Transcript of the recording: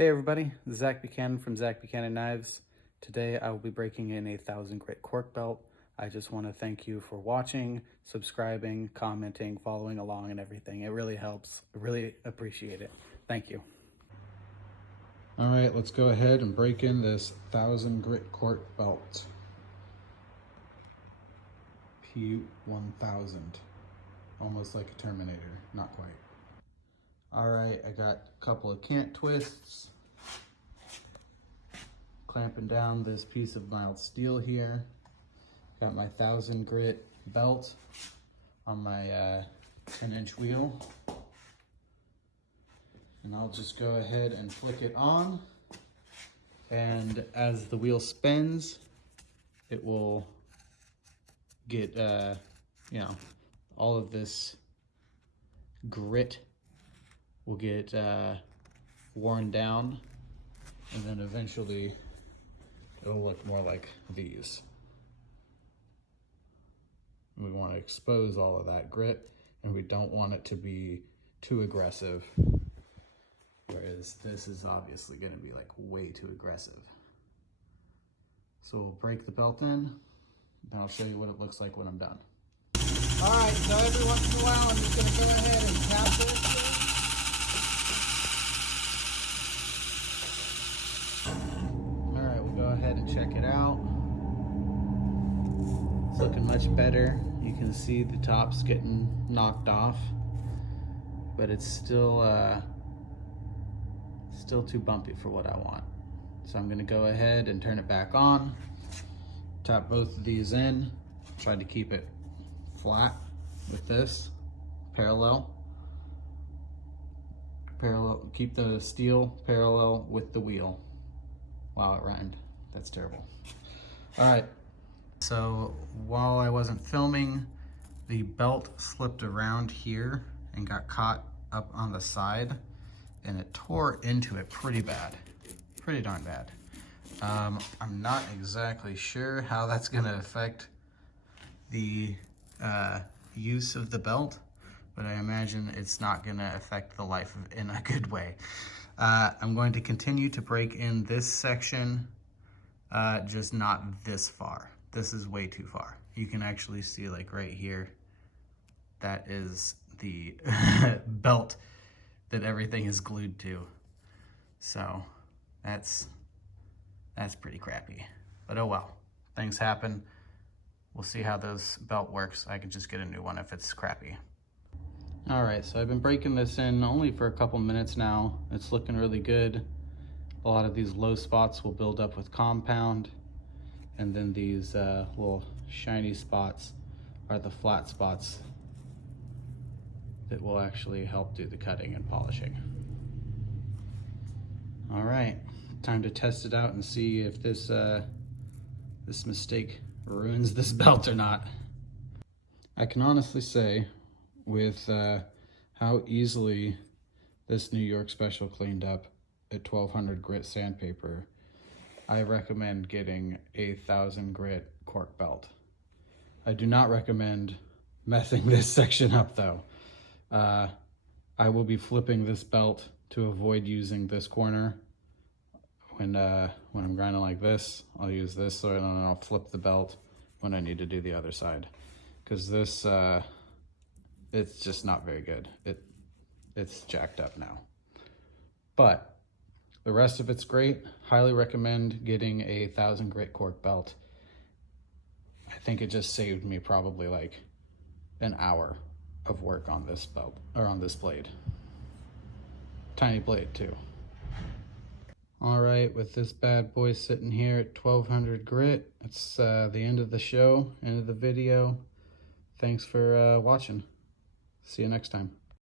Hey everybody, this is Zach Buchanan from Zach Buchanan Knives. Today I will be breaking in a 1000 grit cork belt. I just want to thank you for watching, subscribing, commenting, following along and everything. It really helps. I really appreciate it. Thank you. All right, let's go ahead and break in this 1000 grit cork belt. P1000, almost like a Terminator, not quite. All right, I got a couple of cant twists, clamping down this piece of mild steel here. Got my 1000 grit belt on my 10-inch wheel. And I'll just go ahead and flick it on. And as the wheel spins, it will get, all of this grit will get worn down, and then eventually it'll look more like these. We want to expose all of that grit, and we don't want it to be too aggressive, whereas this is obviously going to be like way too aggressive. So we'll break the belt in, and I'll show you what it looks like when I'm done. All right, so every once in a while I'm just going to go ahead and tap this. All right, we'll go ahead and check it out. It's looking much better. You can see the top's getting knocked off, but it's still too bumpy for what I want. So I'm gonna go ahead and turn it back on, tap both of these in, try to keep it flat with this, parallel, keep the steel parallel with the wheel. Wow, it rhymed. That's terrible. All right, so while I wasn't filming, the belt slipped around here and got caught up on the side, and it tore into it pretty bad, pretty darn bad. I'm not exactly sure how that's gonna affect the use of the belt, but I imagine it's not gonna affect the life in a good way. I'm going to continue to break in this section, just not this far. This is way too far. You can actually see, like right here, that is the belt that everything is glued to. So that's pretty crappy, but oh well, things happen. We'll see how this belt works. I can just get a new one if it's crappy. All right, so I've been breaking this in only for a couple minutes now. It's looking really good. A lot of these low spots will build up with compound, and then these little shiny spots are the flat spots that will actually help do the cutting and polishing. All right, time to test it out and see if this mistake ruins this belt or not. I can honestly say, with how easily this New York Special cleaned up at 1200 grit sandpaper, I recommend getting a 1000 grit cork belt. I do not recommend messing this section up though. I will be flipping this belt to avoid using this corner. When I'm grinding like this, I'll use this, so then I'll flip the belt when I need to do the other side. Because this, it's just not very good. It's jacked up now. But the rest of it's great. Highly recommend getting a 1000 grit cork belt. I think it just saved me probably like an hour of work on this belt, or on this blade. Tiny blade too. All right, with this bad boy sitting here at 1200 grit, it's the end of the show, end of the video. Thanks for watching. See you next time.